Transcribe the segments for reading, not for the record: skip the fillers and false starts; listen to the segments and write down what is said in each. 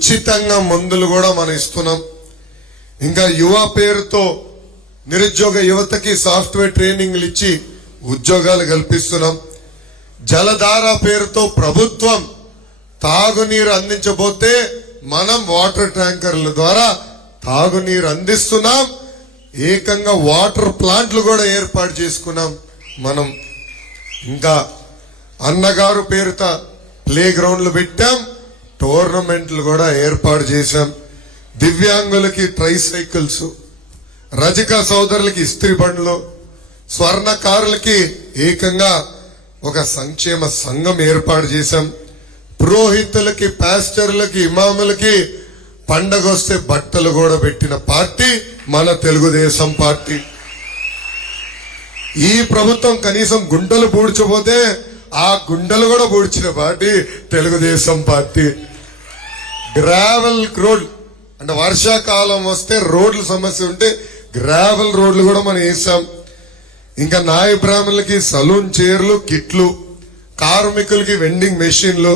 ఉచితంగా మందులు కూడా మనం ఇస్తున్నాం. ఇంకా యువ పేరుతో నిరుద్యోగ యువతకి సాఫ్ట్వేర్ ట్రైనింగ్లు ఇచ్చి ఉద్యోగాలు కల్పిస్తున్నాం. జలధార పేరుతో ప్రభుత్వం తాగునీరు అందించబోతే మనం వాటర్ ట్యాంకర్ల ద్వారా తాగునీరు అందిస్తున్నాం. ఏకంగా వాటర్ ప్లాంట్లు కూడా ఏర్పాటు చేసుకున్నాం మనం. ఇంకా అన్నగారు పేరుత ప్లే గ్రౌండ్లు పెట్టాం, టోర్నమెంట్లు కూడా ఏర్పాటు చేశాం. దివ్యాంగులకి ట్రైసైకిల్స్, రజక సోదరులకి ఇస్త్రీ బండ్లు, స్వర్ణకారులకి ఏకంగా ఒక సంక్షేమ సంఘం ఏర్పాటు చేశాం. పురోహితులకి, పాస్టర్లకి, ఇమాములకి పండగ వస్తే బట్టలు కూడా పెట్టిన పార్టీ మన తెలుగుదేశం పార్టీ. ఈ ప్రభుత్వం కనీసం గుంటలు పూడ్చపోతే ఆ గుండెలు కూడా పూడ్చిన party Telugu Desam party. Gravel road అంటే వర్షాకాలం వస్తే రోడ్ల సమస్య ఉంటే గ్రావెల్ రోడ్లు కూడా మనం వేసాం. ఇంకా నాయ బ్రాహ్మణులకి సలూన్ చైర్లు, కిట్లు, కార్మికులకి వెండింగ్ మెషిన్లు,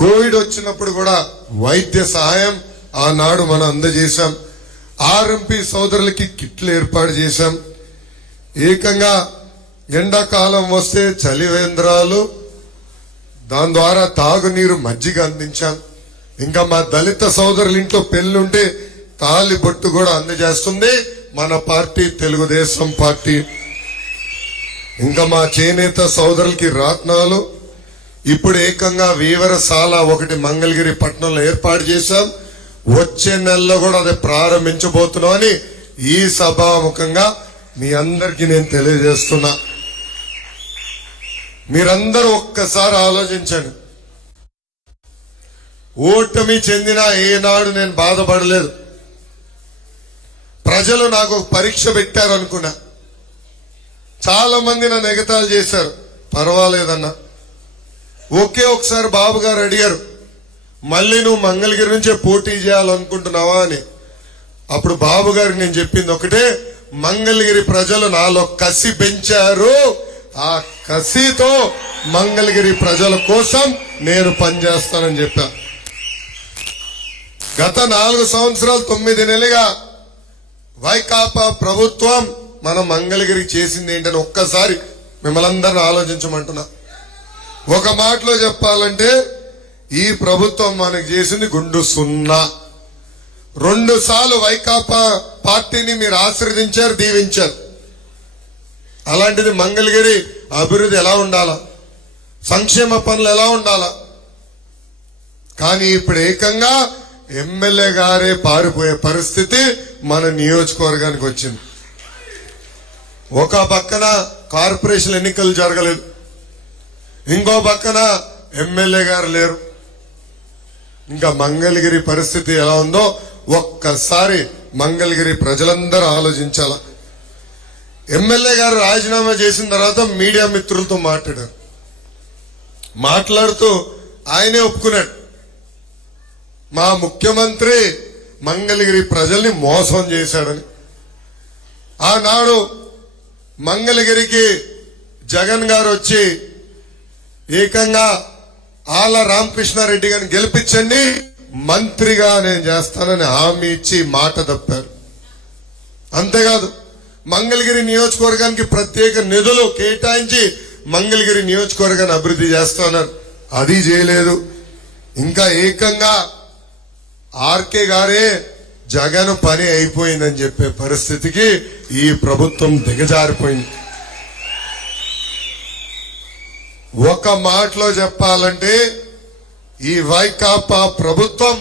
కోవిడ్ వచ్చినప్పుడు కూడా వైద్య సహాయం ఆనాడు మనం అందజేశాం. ఆర్ఎంపీ సోదరులకి కిట్లు ఏర్పాటు చేశాం. ఏకంగా ఎండాకాలం వస్తే చలివేంద్రాలు, దాని ద్వారా తాగునీరు, మజ్జిగ అందించాం. ఇంకా మా దళిత సోదరుల ఇంట్లో పెళ్లింటే తాలి బొట్టు కూడా అందజేస్తుంది మన పార్టీ తెలుగుదేశం పార్టీ. ఇంకా మా చేనేత సోదరులకి రత్నాలు, ఇప్పుడు ఏకంగా వీవరశాల ఒకటి మంగళగిరి పట్టణంలో ఏర్పాటు చేశాం. వచ్చే నెలలో కూడా అది ప్రారంభించబోతున్నాం అని ఈ సభాముఖంగా మీ అందరికీ నేను తెలియజేస్తున్నా. మీరందరూ ఒక్కసారి ఆలోచించండి. ఓటమి చెందిన ఏనాడు నేను బాధపడలేదు. ప్రజలు నాకు పరీక్ష పెట్టారు అనుకున్నా. చాలా మంది నన్ను ఎగతాళి చేశారు, పర్వాలేదన్నా. ఒకే ఒకసారి బాబు గారు అడిగారు, మళ్ళీ నువ్వు మంగళగిరి నుంచే పోటీ చేయాలనుకుంటున్నావా అని. అప్పుడు బాబు గారికి నేను చెప్పింది ఒకటే, మంగళగిరి ప్రజలు నాలో కసి పెంచారు, ఆ కసితో మంగళగిరి ప్రజల కోసం నేను పనిచేస్తానని చెప్పా. గత 4 సంవత్సరాలు 9 నెలలుగా వైకాపా ప్రభుత్వం మన మంగళగిరికి చేసింది ఏంటని ఒక్కసారి మిమ్మల్ని అందరిని ఆలోచించమంటున్నా. ఒక మాటలో చెప్పాలంటే ఈ ప్రభుత్వం మనకు చేసింది గుండు సున్నా. 2 సార్లు వైకాపా పార్టీని మీరు ఆశీర్వదించారు, దీవించారు. అలాంటిది మంగళగిరి అభివృద్ధి ఎలా ఉండాలా, సంక్షేమ పనులు ఎలా ఉండాలా, కానీ ఇప్పుడు ఏకంగా ఎమ్మెల్యే గారే పారిపోయే పరిస్థితి మన నియోజకవర్గానికి వచ్చింది. ఒక పక్కన కార్పొరేషన్ ఎన్నికలు జరగలేదు, ఇంకో పక్కన ఎమ్మెల్యే గారు లేరు. ఇంకా మంగళగిరి పరిస్థితి ఎలా ఉందో ఒక్కసారి మంగళగిరి ప్రజలందరూ ఆలోచించాల. ఎమ్మెల్యే గారు రాజీనామా చేసిన తర్వాత మీడియా మిత్రులతో మాట్లాడుతూ ఆయనే ఒప్పుకున్నాడు, మా ముఖ్యమంత్రి మంగళగిరి ప్రజల్ని మోసం చేశాడని. ఆనాడు మంగళగిరికి జగన్ గారు వచ్చి ఏకంగా ఆల రామకృష్ణారెడ్డి గారిని గెలిపించండి, మంత్రిగా నేను చేస్తానని హామీ ఇచ్చి మాట తప్పారు. అంతేకాదు మంగళగిరి నియోజకవర్గానికి ప్రత్యేక నిధులు కేటాయించి మంగళగిరి నియోజకవర్గాన్ని అభివృద్ధి చేస్తున్నారు, అది చేయలేదు. ఇంకా ఏకంగా ఆర్కే గారే జగన్ పని అయిపోయిందని చెప్పే పరిస్థితికి ఈ ప్రభుత్వం దిగజారిపోయింది. ఒక మాటలో చెప్పాలంటే ఈ వైకాపా ప్రభుత్వం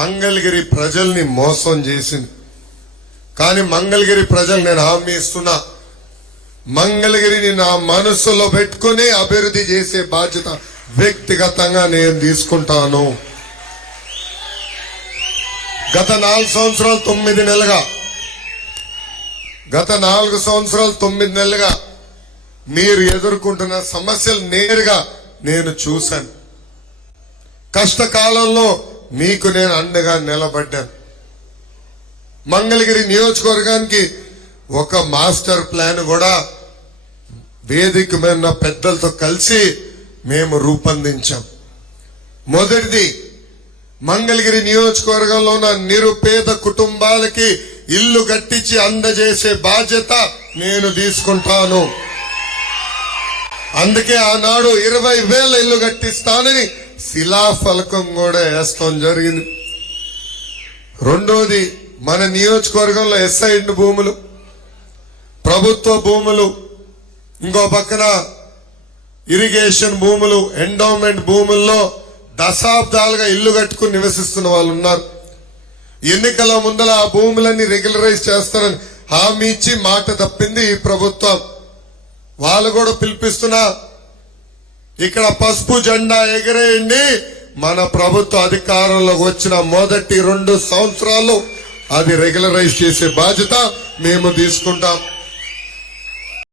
మంగళగిరి ప్రజల్ని మోసం చేసింది. కానీ మంగళగిరి ప్రజలు నేను హామీ ఇస్తున్నా, మంగళగిరిని నా మనసులో పెట్టుకుని అభివృద్ధి చేసే బాధ్యత వ్యక్తిగతంగా నేను తీసుకుంటాను. గత 4 సంవత్సరాలు 9 నెలలుగా మీరు ఎదుర్కొంటున్న సమస్యలు నేరుగా నేను చూశాను. కష్టకాలంలో మీకు నేను అండగా నిలబడ్డాను. మంగళగిరి నియోజకవర్గానికి ఒక మాస్టర్ ప్లాన్ కూడా వేదిక మీద పెద్దలతో కలిసి మేము రూపొందించాం. మొదటిది మంగళగిరి నియోజకవర్గంలో ఉన్న నిరుపేద కుటుంబాలకి ఇల్లు కట్టించి అందజేసే బాధ్యత నేను తీసుకుంటాను. అందుకే ఆనాడు 20,000 ఇల్లు కట్టిస్తానని శిలాఫలకం కూడా వేస్తాం జరిగింది. రెండోది, మన నియోజకవర్గంలో ఎస్ఐడ్ భూములు, ప్రభుత్వ భూములు, ఇంకో పక్కన ఇరిగేషన్ భూములు, ఎండోమెంట్ భూముల్లో దశాబ్దాలుగా ఇల్లు కట్టుకుని నివసిస్తున్న వాళ్ళు ఉన్నారు. ఎన్నికల ముందల ఆ భూములన్నీ రెగ్యులరైజ్ చేస్తారని హామీ ఇచ్చి మాట తప్పింది ఈ ప్రభుత్వం. వాళ్ళు కూడా పిలిపిస్తున్నా, ఇక్కడ పసుపు జెండా ఎగరేయండి. మన ప్రభుత్వ అధికారంలోకి వచ్చిన మొదటి 2 సంవత్సరాలు అది రెగ్యులరైజ్ చేసే బాధ్యత మేము తీసుకుంటాం.